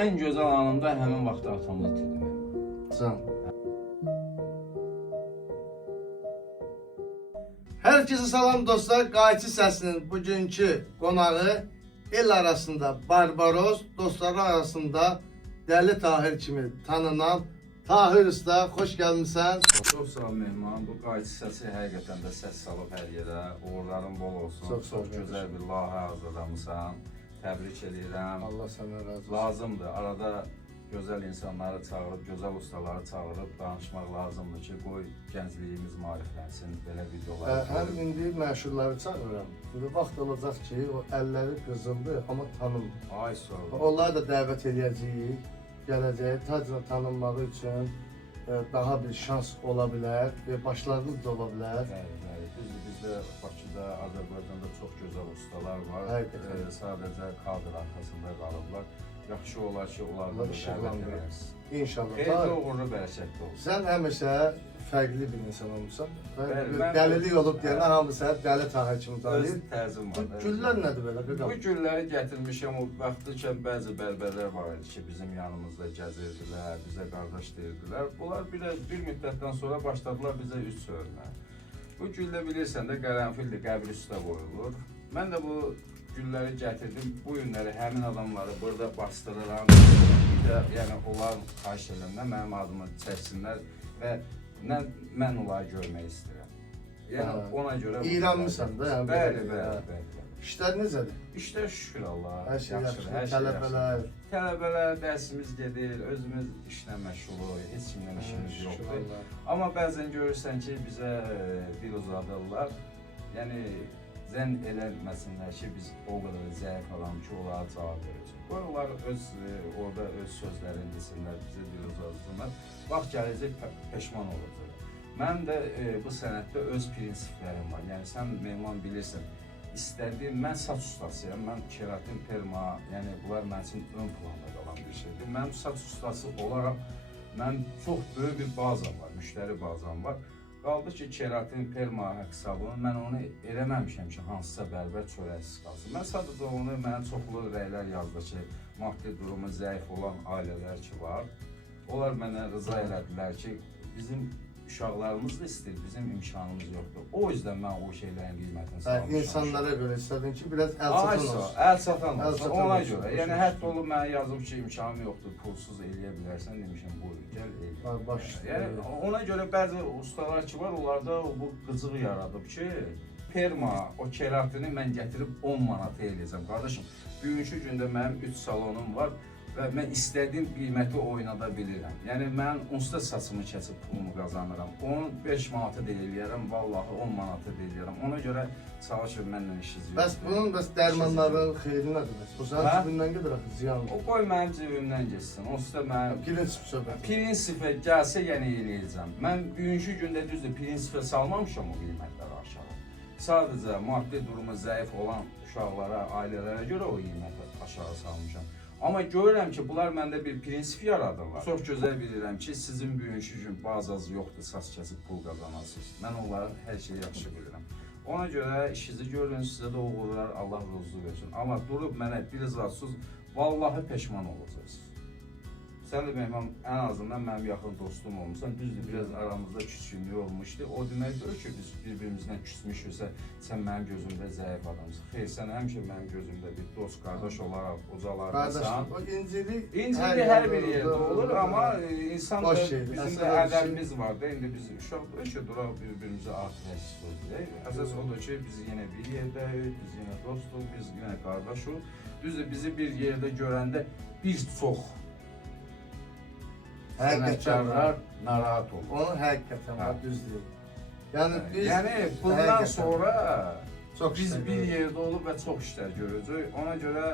ən gözəl anımda həmin vaxtda atamı itirdim. Can. Herkese salam dostlar. Qayçı Səsinin bugünkü qonağı el arasında Barbaros, dostları arasında Dəli Tahir kimi tanınan Tahir Usta, xoş gəlmisən. Çox sağ ol mehman. Bu Qayçı Səsi həqiqətən də səs salıb hər yerə. Uğurların bol olsun. Çox gözəl bir layihə hazırlamısan. Təbrik edirəm. Allah sənə razı olsun. Lazımdır. Arada gözəl insanları çağırıb, gözəl ustaları çağırıb danışmaq lazımdır ki, qoy gəncliyimiz maariflənsin, belə videolar. Həm indi məşhurları çağırıram. Bir vaxt olacaq ki, o əlləri qızıldı, amma tanınmır. Ay sağ ol. Onları da dəvət edəcəyik. Gələcəyi tacla tanınmağı üçün daha bir şans ola bilər və başlarınız da ola bilər. Bəli. Bizdə Bakıda, Azərbaycanda çox gözəl ustalar var. Həqiqətən. Sadəcə kadr arxasında qalıblar. Yaxşı olar ki, onlarla da dəvət edəriz. İnşallah. Xeyirli uğurlu bərəkətli olsun. Sən həmişə fərqli bir insan olmusan. Bəli, mən- Dəlilik olub deyəndə hamı səni Dəli Tahir kimi Öz tanıyır. təzim Bu var. güllər nədir belə? Bir Bu qalın. gülləri gətirmişəm, o vaxtıkən bəzi bərbərlər var idi ki, bizim yanımızda gəzirdilər, bizə qardaş deyirdilər. Bunlar bir müddətdən sonra başladılar bizə üz söyləməyə. Bu güllə bilirsən də qərənfildir, qəbir üstə qoyulur. Mən də bu gülləri gətirdim, bu günləri həmin adamları burada bastırıram. Yəni onlar xahiş edirəm, mənim adımı çəksinlər və mən onları görmək istəyirəm. Yəni ona görə... İranlısan da yəni. Bəli. İşlər necədir? İşlər şükür Allah. Hər şey yaxşı. hər şey Tələbələr. yaxşı. Tələbələr, dərsimiz gedir, özümüz işlə məşğuluq, heç kimlə işimiz yoxdur. Amma bəzən görürsən ki, bizə dil uzadırlar. Yəni zənn eləməsinlər ki, biz o qədər zəif adam ki, onlara cavab verəcək. Qoy onlar orada öz sözlərini desinlər, bizə dil uzatsınlar. Vaxt gələcək peşman olacaq. Mənim də bu sənətdə öz prinsiplərim var. Yəni sən mehman bilirsən, istədiyim, mən saç ustasıyam, mən keratin, perma, yəni bunlar mənim üçün ön planda qalan bir şeydir. Mənim saç ustası olaraq mənim çox böyük bir bazam var, müştəri bazam var. Qaldı ki, keratin, perma hesabını mən onu eləməmişəm ki, hansısa bərbər çörəksiz qalsın. Mən sadəcə onu, mənə çoxlu rəylər yazdı ki, maddi durumu zəif olan ailələr ki var. Onlar mənə rıza elədilər ki, bizim uşaqlarımız da istəyir, bizim imkanımız yoxdur. O yüzdən mən o şeylərin qiymətini salmışam. İnsanlara görə istədin ki, biraz əl çatan olsun. Əl çatan olsun, ona görə. Yəni hətta olub mənə yazıb ki, imkanım yoxdur, pulsuz eləyə bilərsən, demişəm, buyur, gəl elə. Baş. Yəni ona görə bəzi ustalar ki var, onlarda bu qıcığı yaradıb ki, perma, o keratini mən gətirib 10 manata eləyəcəm. Qardaşım, bugünkü gündə mənim 3 salonum var və mən istədiyim qiyməti oynada bilirəm. Yəni mən onsuz saçımı kəsib pulumu qazanıram. Onu 5 manata da eləyərəm, vallahi 10 manata da eləyərəm. Ona görə çalışın mənlə işiniz yoxdur. Bəs bunun dərmanların xeyri nədir? O sənin cibindən gedir axı, ziyandır. O qoy mənim cibimdən geçsin. Onsuz da mənim Prinsip söhbət. prinsipə gəlsə yenə eləyəcəm. Mən bugünkü gündə düzdür prinsipə salmamışam o qiymətləri aşağı. Sadəcə maddi durumu zəif olan uşaqlara, ailələrə görə o qiyməti aşağı salmışam. Amma görürəm ki, bunlar məndə bir prinsip yaradırlar. Çox gözəl bilirəm ki, sizin bugünkü gün bazınız yoxdur, saç kəsib pul qazanasınız. Mən onların hər şeyi yaxşı bilirəm. Ona görə işinizi görün, sizə də uğurlar, Allah ruzluq versin. Amma durub mənə bir zatsız, vallahi peşman olacaqsınız. Sən də mənim ən azından mənim yaxın dostum olmuşsan, düzdür, biraz aramızda küskünlük olmuşdu. O deməkdir ki, biz bir-birimizdən küsmüşüksə, sən mənim gözümdə zəif adamsın. Xeyr, sən həmişə mənim gözümdə bir dost, qardaş olaraq ucalardasan. O incilik hər bir yerdə olur, amma insan da şeydir. bizim də ədəbimiz var da, indi biz uşaqlar ki, duraq bir-birimizə artıq söyləyək. Əsas odur ki, biz yenə bir yerdəyik, biz yenə dostuq, biz yenə qardaşıq. Düzdür, bizi bir yerdə görəndə bir çox sənətkarlar narahat olur. Onu həqiqətən var, düzdür. Yəni biz bundan sonra çox biz işlər bir yerdə olub və çox işlər görəcəyik. Ona görə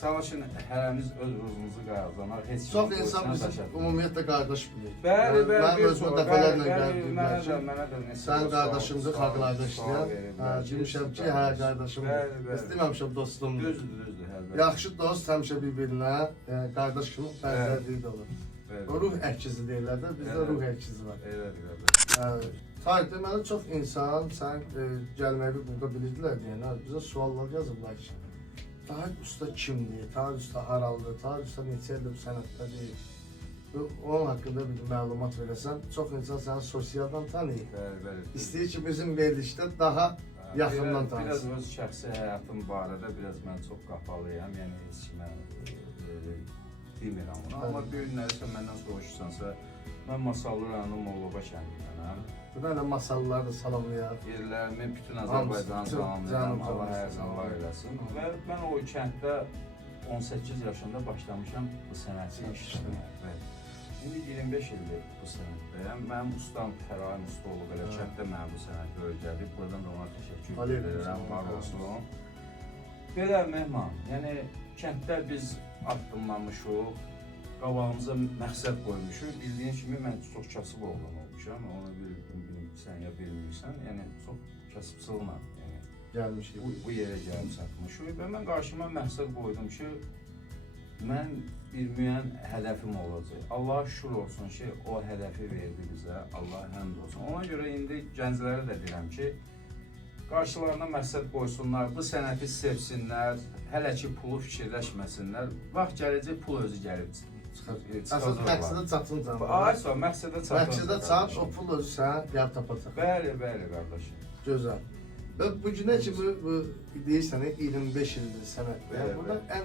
çalışın hərəmiz öz özümüzü qazanaq. Heç çox insan biz ümumiyyətlə qardaş bilir. Bəli, Mən özümə dəfələrlə gəldim. Mənə də Sən qardaşımdır, xalqlarda işləyən. Demişəm ki, hə qardaşımdır. Biz deməmişəm dostumdur. Düzdür, əlbəttə. Yaxşı dost həmişə bir-birinə qardaş kimi bənzərliyi də olur. O ruh əkizi deyirlər də, bizdə ruh əkizi var. Elədir. Tahir, deməli çox insan sən gəlməyi burada bilirdilər deyən, bizə suallar yazıblar ki, Tahir Usta kimdir? Tahir Usta haraldır? Tahir Usta neçə ildir bu sənətdədir? Onun haqqında bir məlumat verəsən. Çox insan səni sosialdan tanıyır. Bəli. İstəyir ki, bizim verilişdə daha yaxından Biraz tanısın. öz şəxsi həyatım barədə biraz mən çox qapalıyam. Yəni heç kimə demirəm onu. Amma bir günlərsə məndən soruşursansa, mən Masallı rayonunun Mollova kəndindənəm. Buradan da masalları da salamlayaq. Yerlərimi bütün Azərbaycanı salamlayıram. Allah hər zaman var eləsin. Və mən o kənddə 18 yaşında başlamışam bu sənəti işləməyə. İndi 25 ildir bu sənətdəyəm. Mənim ustam Fəraim Usta olub, elə kənddə mənim bu sənəti öyrədib. Buradan da ona təşəkkür edirəm, var olsun. Belə Mehman, yəni kənddə biz addımlamışıq, qabağımıza məqsəd qoymuşuq. Bildiyin kimi mən çox kasıb oğlan olmuşam, onu bilirsən ya bilmirsən, yəni çox kasıbçılıqla Gəlmişik. bu yerə gəlib çatmışıq və mən qarşıma məqsəd qoydum ki, mən bir müəyyən hədəfim olacaq. Allaha şükür olsun ki, o hədəfi verdi bizə, Allah həmd olsun. Ona görə indi gənclərə də deyirəm ki, qarşılarına məqsəd qoysunlar, bu sənəti sevsinlər, hələ ki pulu fikirləşməsinlər. Vaxt gələcək, pul özü gəlib Əsas məqsədə çatınca. Aysa, məqsədə çatınca. Məqsədə çat, o pul özü sənə gəlib tapacaq. Bəli, qardaşım. Gözəl. Və bu günə kimi bu deyirsən 25 ildir sənətdə. Burada ən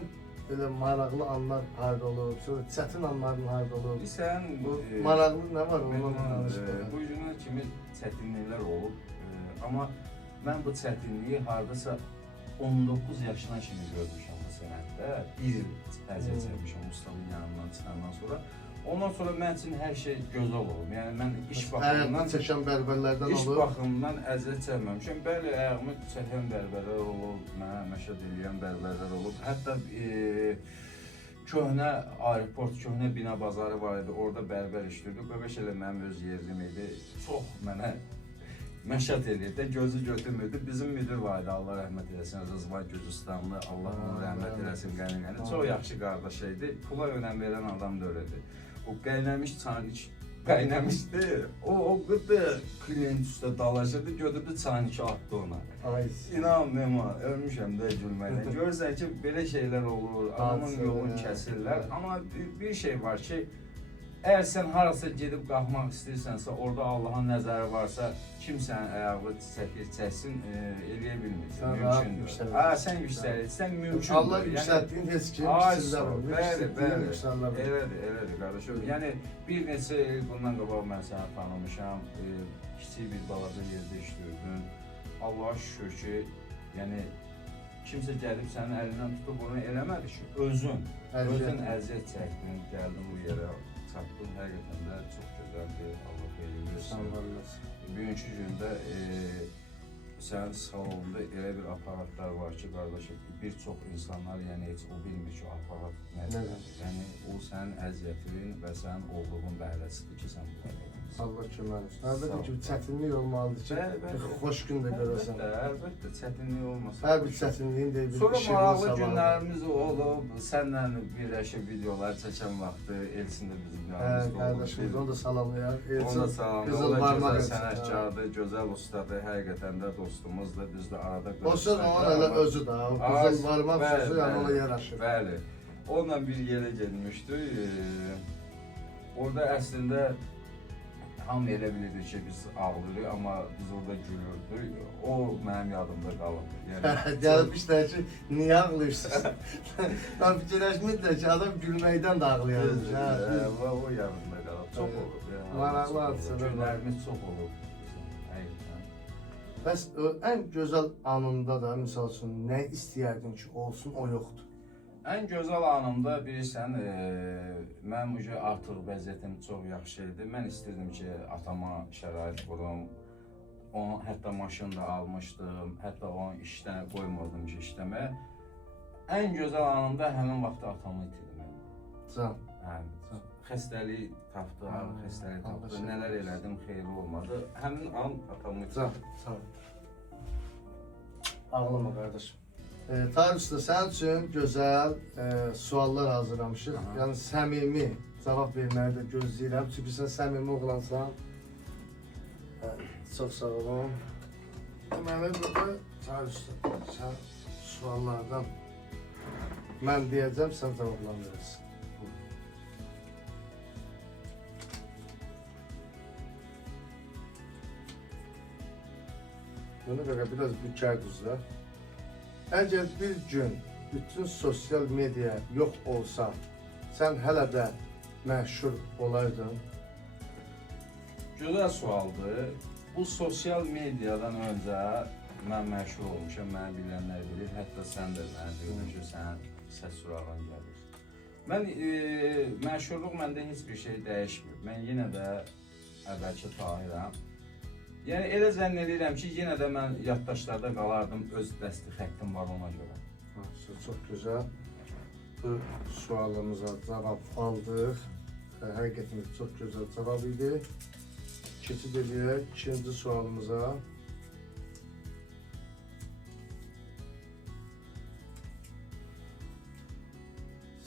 belə maraqlı anlar harda olub, sonra çətin anların harda olub. Bilirsən, Bu maraqlı nə var ondan danış. Bu günə kimi çətinliklər olub. Amma mən bu çətinliyi hardasa 19 yaşına kimi görmüşəm bu sənətdə. Bir il əziyyət çəkmişəm ustamın yanından çıxandan sonra. Ondan sonra mən üçün hər şey gözəl olub. Yəni mən iş baxımından çəkən bərbərlərdən İş olub. baxımından əziyyət çəkməmişəm. Bəli, ayağımı çəkən bərbərlər olub, mənə məşəd eləyən bərbərlər olub. Hətta köhnə aeroport, köhnə bina bazarı var idi, orada bərbər işləyirdi. Bəbəş elə mənim öz yerim idi. Çox mənə məşəd eləyirdi, gözü götürmürdü. Bizim müdür var idi, Allah rəhmət eləsin, Rızvan Gürcüstanlı, Allah onu rəhmət eləsin, qəni. Çox yaxşı qardaş idi, pula önəm verən adam da öyrədi. O qaynəmişdi, o qıdı klient üstə dalaşırdı, götürdü çayını atdı ona. İnan Mema, ölmüşəm də gülməklə. Görürsən ki, belə şeylər olur, adamın yolunu kəsirlər. Amma bir şey var ki, əgər sən harasa gedib qalxmaq istəyirsənsə, orada Allahın nəzəri varsa, kim sənin ayağı çəksin, eləyə bilmirsən, mümkündür. Sən yüksəlirsən, mümkündür. Allah yüksəltdiyin heç kim Bəli, elədir qardaşım. Yəni, bir neçə il bundan qabaq mən səni tanımışam, kiçik bir balaca yerdə işləyirdin. Allah'a şükür ki, yəni, kimsə gəlib sənin əlindən tutub bunu eləmədi ki, özün əziyyət çəkdin, gəldin bu yerə. Çatdın, həqiqətən də çox gözəldir, Allah xeyir versin. Bugünkü gündə sənin salonunda elə bir aparatlar var ki, qardaşım, bir çox insanlar yəni heç o bilmir ki, o aparat nədir. Yəni, o sənin əziyyətinin və sənin olduğun bəhrəsidir ki, sən bu qədər. Allah kömək olsun. Əlbəttə ki, çətinlik olmalıdır ki, xoş gün də görəsən. Əlbəttə, çətinlik olmasa. Hər bir çətinliyin deyil, bir sonra maraqlı günlərimiz olub, sənlə birləşib videolar çəkən vaxtı, Elçin də bizim yanımızda olub. Qardaşımız, onu da salamlayaq. Onu da salamlayaq, o da gözəl sənətkardır, gözəl ustadır, həqiqətən də dostumuzdur, biz də arada görüşürük. O söz onun elə özü də, qızıl varmaq sözü yəni ona yaraşır. Bəli, onunla bir yerə gelmişdik, orada əslində hamı elə bilirdi ki, biz ağlayırıq, amma biz orada gülürdük. O mənim yadımda qalıb. Gəlmişlər ki, niyə ağlayırsınız? Tam fikirləşmirlər ki, adam gülməkdən də ağlayarmış. O yadımda qalıb, çox olub. Maraqlı hadisələr var. Günlərimiz çox olub. Bəs ən gözəl anında da, misal üçün, nə istəyərdin ki, olsun, o yoxdur? Ən gözəl anımda bilirsən, mənim artıq vəziyyətim çox yaxşı idi. Mən istəyirdim ki, atama şərait qurum. Onu hətta maşın da almışdım, hətta onu işdən qoymurdum ki, işləməyə. Ən gözəl anımda həmin vaxtda atamı itirdim. Can. Xəstəlik tapdı, xəstəlik tapdı. Nələr elədim, xeyri olmadı. Həmin an atamı itirdim. Can. Ağlama qardaşım. Tahir Usta, sənin üçün gözəl suallar hazırlamışıq. Yəni səmimi cavab verməyi də gözləyirəm. Çünki sən səmimi oğlansan. Çox sağ olun. Deməli, burada Tahir Usta, sən suallardan Mən deyəcəm, sən cavablandırırsın. Bunu böyle biraz bükerdiniz da. Eğer bir gün bütün sosyal medya yok olsa, sen hele de məşhur olaydın. Gözəl sualdır. Bu sosial mediadan öncə mən məşhur olmuşam, məni bilənlər bilir. Hətta sən də mənə deyirsən ki, sənin səs surağın gəlir. Mən məşhurluq məndə heç bir şey dəyişmir. Mən yenə də əvvəlki Tahirəm. Yəni elə zənn edirəm ki, yenə də mən yaddaşlarda qalardım, öz dəsti xəttim var ona görə. Çok güzel. Bu sualımıza cevap aldık. Həqiqətimiz çok güzel cevap idi. Keçid edək ikinci sualımıza.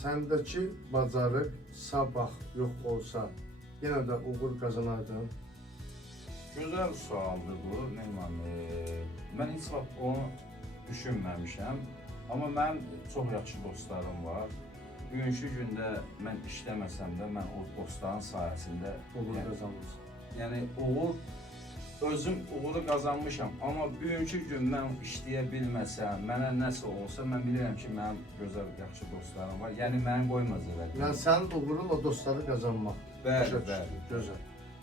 Səndəki bacarıq sabah yox olsa, yenə də uğur qazanardın. Gözəl sualdır bu, Neyman. Mən heç vaxt onu düşünməmişəm. Amma mənim çox yaxşı dostlarım var. Bugünkü gündə mən işləməsəm də, mən o dostların sayəsində Uğur qazanmışsın. Yəni özüm uğuru qazanmışam. Amma bugünkü gün mən işləyə bilməsəm, mənə nəsə olsa, mən bilirəm ki, mənim gözəl, yaxşı dostlarım var. Yəni məni qoymaz elə. Yəni sənin uğurun o dostları qazanmaq. Bəli, Başa bəli. düşdüm, gözəl.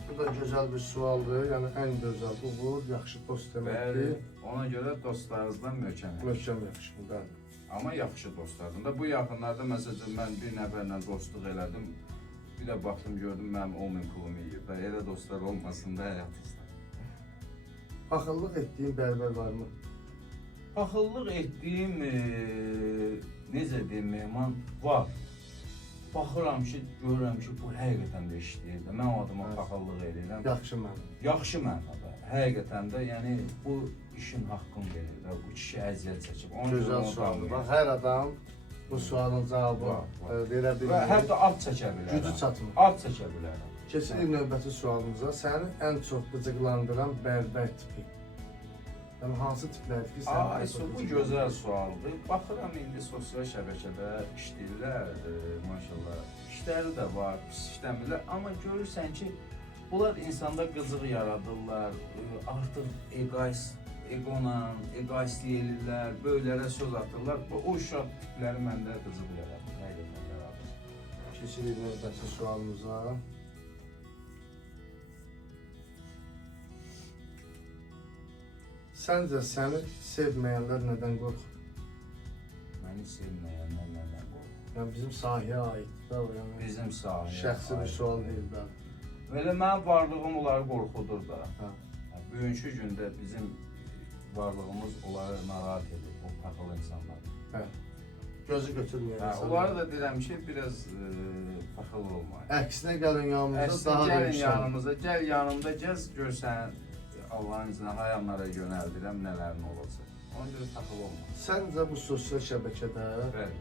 Bu da gözəl bir sualdır. Yəni ən gözəl uğur, yaxşı dost deməkdir. Ona görə dostlarınızdan möhkəm. Möhkəm yaxşı, bəli. Amma yaxşı dostlardım da. Bu yaxınlarda məsələn mən bir nəfərlə dostluq elədim. Bir də baxdım gördüm mənim 10.000 pulumu yeyib. Elə dostlar olmasın da həyatınızda. Paxıllıq etdiyin bərbər varmı? Paxıllıq etdiyim necə deyim Mehman var. Baxıram ki, görürəm ki, bu həqiqətən də işləyir də. Mən o adama paxıllıq edirəm. Yaxşı mənada. Yaxşı mənada. Həqiqətən də yəni bu işin haqqını verir də. Bu kişi əziyyət çəkib. Gözəl sualdır. Bax, hər adam bu sualın cavabı verə Və bilmir. hətta ad çəkə bilər. Gücü çatmır. Ad çəkə bilərəm. Keçirik növbəti sualımıza. Səni ən çox qıcıqlandıran bərbər tipi. Yəni hansı tiplərdir ki, səni ən çox Bu gözəl sualdır. Baxıram indi sosial şəbəkədə işləyirlər, maşallah. İşləri də var, pis işləmirlər. Amma görürsən ki, bunlar insanda qızıq yaradırlar. Artıq egoist deyirlər, böylələrə söz atırlar. O uşaq tipləri məndə qızıq yaradır, həqiqətən yaradır. Keçirik növbəti sualımıza. Səncə səni sevməyənlər nədən qorxur? Məni sevməyənlər nədən qorxur? Yəni bizim sahəyə aiddir də o, yəni Bizim sahəyə şəxsi bir aid sual deyil. deyil də. Elə mənim varlığım onları qorxudur da. Hə. Bugünkü gündə bizim varlığımız onları narahat edir, o paxıl insanlar. Hə. Gözü götürməyən insanlar. Onlara da deyirəm ki, biraz paxıl olmayın. Əksinə gəlin yanımıza Əslində daha da gəlin yüksək. yanımıza, gəl yanımda gəz, görsən Allahın izni hayanlara yönəldirəm, nələrin olacaq. Ona görə paxıl olmayın. Səncə bu sosial şəbəkədə Bəli.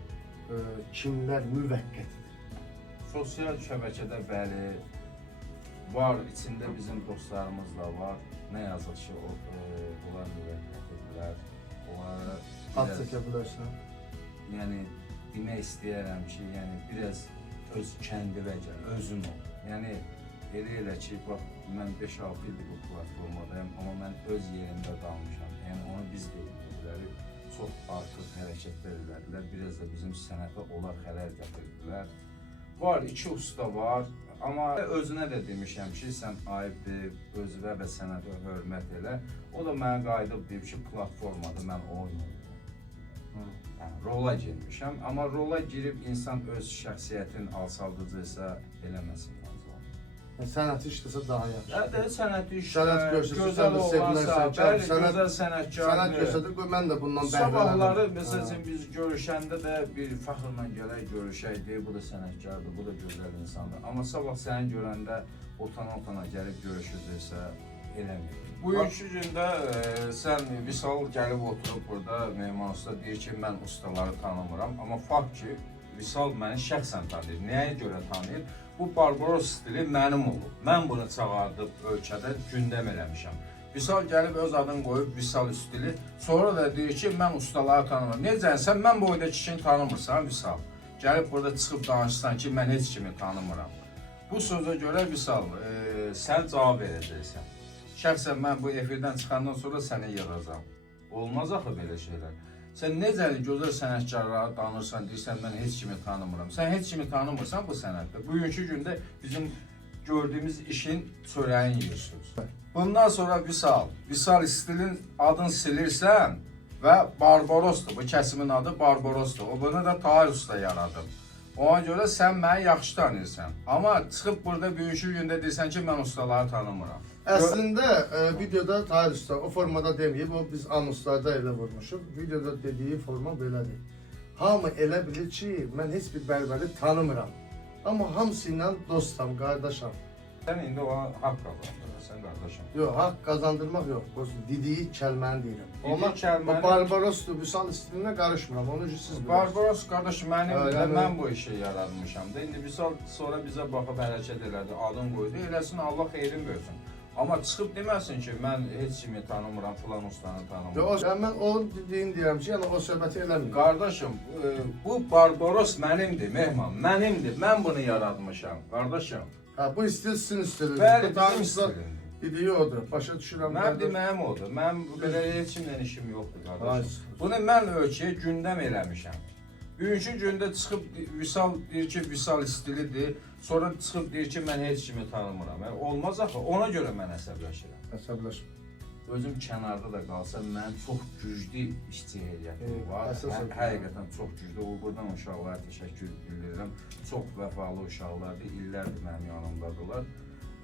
kimlər müvəqqətidir? Sosial şəbəkədə bəli var, içində bizim dostlarımız da var. Nə yazıq ki, onlar müvəqqət edirlər. Onlara Ad çəkə bilərsən. yəni demək istəyirəm ki, yəni biraz öz kəndinə gəl, özün ol. Yəni elə ki, bax mən 5-6 ildir bu platformadayım, amma mən öz yerimdə qalmışam. Yəni onu biz deyirlər, çox artıq hərəkətlər elədilər. Biraz da bizim sənətə onlar xələl gətirdilər. Var, iki usta var. Amma özünə də demişəm ki, sən ayıbdır, özünə və sənətə hörmət elə. O da mənə qayıdıb deyib ki, platformada mən oynayıram. Yəni, rola girmişəm, amma rola girib insan öz şəxsiyyətini alçaldıcıysa eləməsin. Sənəti işləsə daha yaxşı. Sənət işlə, Sənət göstərsə, gözəl sən də olmasa, sevilərsən, bəli, sənət- gözəl sənətkardır. Sənət göstərdir, mən də bundan bəhrələnirəm. Sabahları məsələn biz görüşəndə də bir fəxrlə gələk görüşək deyir, bu da sənətkardır, bu da gözəl insandır. Amma sabah səni görəndə otana gəlib görüşəcəksə eləmir. Bugünkü gündə sən misal gəlib oturub burada Mehman usta deyir ki, mən ustaları tanımıram, amma fakt ki, misal məni şəxsən tanıyır. Nəyə görə tanıyır? Bu Barbaros stili mənim olub. Mən bunu çağırdıb ölkədə gündəm eləmişəm. Vüsal gəlib öz adını qoyub Vüsal Üstili. Sonra da deyir ki, mən ustaları tanımıram. Necəsən, mən bu boyda kişini tanımırsan Vüsal. Gəlib burada çıxıb danışsan ki, mən heç kimi tanımıram. Bu sözə görə Vüsal, sən cavab verəcəksən. Şəxsən mən bu efirdən çıxandan sonra səni yığacam. Olmaz axı belə şeylər. Sən necə gözəl sənətkarları danırsan, deyirsən mən heç kimi tanımıram. Sən heç kimi tanımırsan bu sənətdə. Bugünkü gündə bizim gördüyümüz işin çörəyin yiyorsunuz. Bundan sonra Vüsal Üstilin adını silirsən və Barbarosdur. Bu kəsimin adı Barbarosdur. O bunu da Tahir Usta yaradıb. Ona görə sən məni yaxşı tanıyırsan. Amma çıxıb burada bugünkü gündə deyirsən ki, mən ustaları tanımıram. Əslində videoda Tahir Usta o formada deməyib, o biz anonslarda elə vurmuşuq. Videoda dediyi forma belədir. Hamı elə bilir ki, mən heç bir bərbəri tanımıram. Amma hamısı ilə dostam, qardaşam. Sən indi ona haqq qazandırırsan qardaşım. Yox, haqq qazandırmaq yox. O dediyi kəlməni deyirəm. Dediyi kəlməni- O Barbarosdur, Vüsal Üstilinə qarışmıram. Onu siz bilirsiniz. Barbaros qardaşım, Yəni- mən bu işi yaratmışam da. İndi Vüsal sonra bizə baxıb hərəkət elədi, adın qoydu. Eləsin, Allah xeyrin versin. Amma çıxıb deməsin ki, mən heç kimi tanımıram, filan ustanı tanımıram. Yox, yəni mən onun dediyini deyirəm ki, yəni o söhbəti eləmir. Qardaşım, bu Barbaros mənimdir, Mehman, mənimdir. Mən bunu yaratmışam, qardaşım. Ha, bu istil sizin istiliniz. Bəli, Bu Tahir bizim Usta istilim. dediyi odur. Başa düşürəm. Mən qardaş. deməyim odur. Mən belə heç kimlə işim yoxdur, qardaşım. Hayır. Bunu mən ölkəyə gündəm eləmişəm. Bugünkü gündə çıxıb Vüsal deyir ki, Vüsal istilidir. Sonra çıxıb deyir ki, mən heç kimi tanımıram. Yəni, olmaz axı, ona görə mən əsəbləşirəm. Əsəbləşmə. Özüm kənarda da qalsa, mən çox güclü işçi heyətim var. Əsas- Həqiqətən çox güclü. O buradan uşaqlara təşəkkür edirəm. Çox vəfalı uşaqlardır, illərdir mənim yanımdadılar.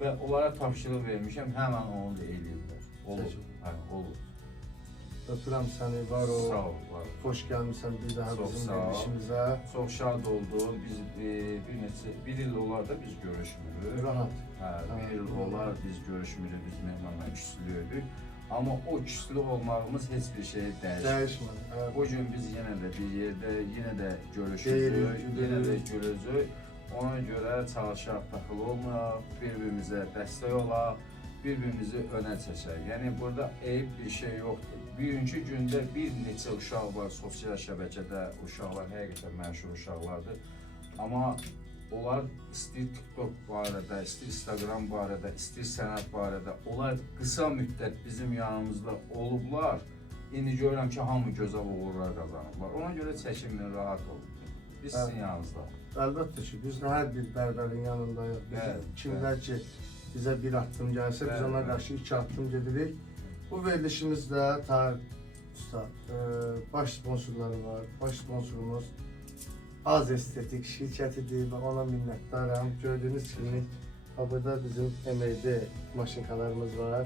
Və onlara tapşırıq vermişəm, həmən onu da eləyirlər. Olur. Hə, olur. Öpürəm səni, var o. Sağ ol, var ol. Xoş gəlmisən bir daha Çox bizim sağ ol. verilişimizə. Çox şad oldum. Biz bir il olar da biz görüşmürük. Rahat. Hə, bir il olar biz görüşmürük, biz Mehmanla küslüydük. Amma o küslü olmağımız heç bir şey dəyişmir. Dəyişmə. Bu gün biz yenə də bir yerdə, yenə də Deyirik, görüşürük, yenə də gülürük. görəcək. Ona görə çalışaq, taxıl olmayaq, bir-birimizə dəstək olaq, bir-birimizi önə çəkək. Yəni burada eyib bir şey yoxdur. Bugünkü gündə bir neçə uşaq var sosial şəbəkədə, uşaqlar həqiqətən məşhur uşaqlardır. Amma onlar istəyir TikTok barədə, istəyir Instagram barədə, istəyir sənət barədə, onlar qısa müddət bizim yanımızda olublar. İndi görürəm ki, hamı gözəl uğurlar qazanıblar. Ona görə çəkinməyin, rahat olun. Biz sizin yanınızdayıq. Əlbəttə ki, biz də hər bir bərbərin yanındayıq. Bəli, Kimlər ki, bizə bir addım gəlsə, biz Bəli, ona bəli. qarşı 2 addım gedirik. Bu verilişimizdə Tahir Usta baş sponsorları var. Baş sponsorumuz Az Estetik şirkətidir və ona minnətdaram. Gördüyünüz kimi burada bizim MD maşınkalarımız var.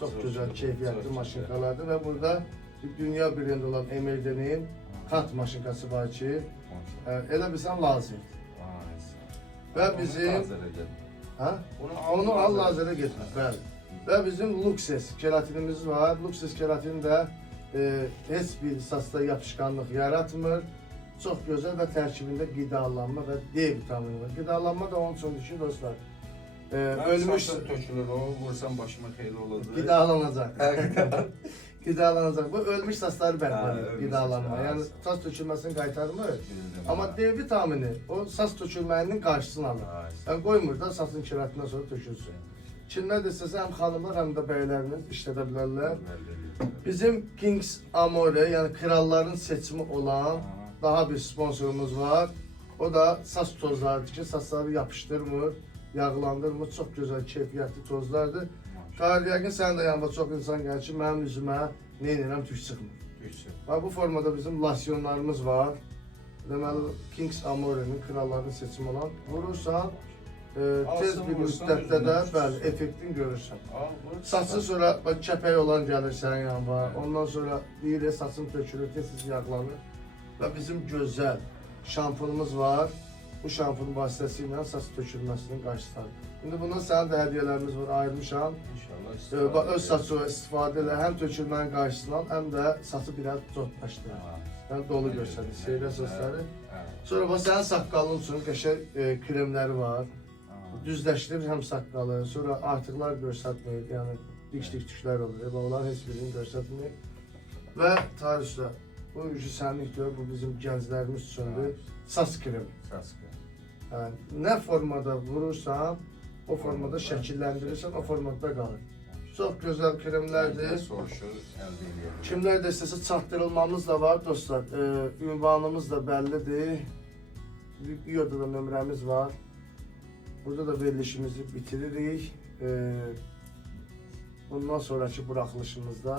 Çox Çox gözəl, gözəl, keyfiyyətli çox maşınkalardır və burada dünya brendi olan MD'nin kat maşınkası var ki, elə bilsən lazımdır. Və bizim hə? Onu hal-hazırda getmir, bəli. Və bizim Luxes keratinimiz var. Luxes keratin də heç bir saçda yapışqanlıq yaratmır. Çox gözəl və tərkibində qidalanma və D vitamini var. Qidalanma da onun üçündür ki, dostlar. Ölmüş tökülür, o vursan başıma xeyli olacaq. Qidalanacaq. Qidalanacaq. Bu ölmüş saçları bərpa edir, ölmüş qidalanma. saçlar, Yəni hə. saç tökülməsini qaytarmır. Bildim, Amma hə. D vitamini o saç tökülməyinin qarşısını alır. Ay, Yəni qoymur da saçın kiratindən sonra tökülsün. Kimlər də istəsə həm xanımlar, həm də bəylərimiz işlədə bilərlər. Bizim Kings Amore, yəni kralların seçimi olan daha bir sponsorumuz var. O da saç tozlarıdır ki, saçları yapışdırmır, yağlandırmır. Çox gözəl, keyfiyyətli tozlardır. Tahir, yəqin sənin də yanında çox insan gəlir ki, mənim üzümə nə edirəm, tük çıxmır. Və bu formada bizim lasyonlarımız var. Deməli, Kings Amore'nin kralların seçimi olan vurursan, tez bir müddətdə də bəli, effektin görürsən. Saçın sonra kəpək olan gəlir sənin yanına, ondan sonra deyir, saçın tökülür, tez yağlanır. Və bizim gözəl şampunumuz var. Bu şampun vasitəsilə saç tökülməsinin qarşısını alır. İndi bundan sənin də hədiyyələrimiz var, ayırmışam. İnşallah. Öz saçına istifadə elə, həm tökülmənin qarşısını al, həm də saçı biraz cotlaşdır. Yəni dolu göstərir, seyrə saçları. Sonra bax sənin saqqalın üçün qəşəng kremləri var. Düzləşdirir həm saqqalı, sonra artıqlar göstərmir, yəni dikiş tüklər olur. Və onların heç birini göstərmir. Və tarixdə bu üçü sənlikdir, bu bizim gənclərimiz üçündür. Saç kremi. Saçqı. Yəni nə formada vurursan, o formada şəkilləndirirsən, o formada qalır. Çox gözəl kremlərdir. Soruşur, əldə edelim. Kimlər də istəsə çatdırılmamız da var dostlar. Ünvanımız da bəllidir. Bioda da nömrəmiz var. Burada da verilişimizi bitiririk. Bundan sonraki buraxılışımızda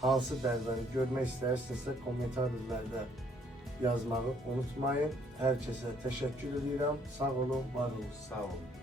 hansı bərbəni görmək istəyirsinizsə kommentarlarda yazmağı unutmayın. Hər kəsə təşəkkür edirəm. Sağ olun, var olun. Sağ olun.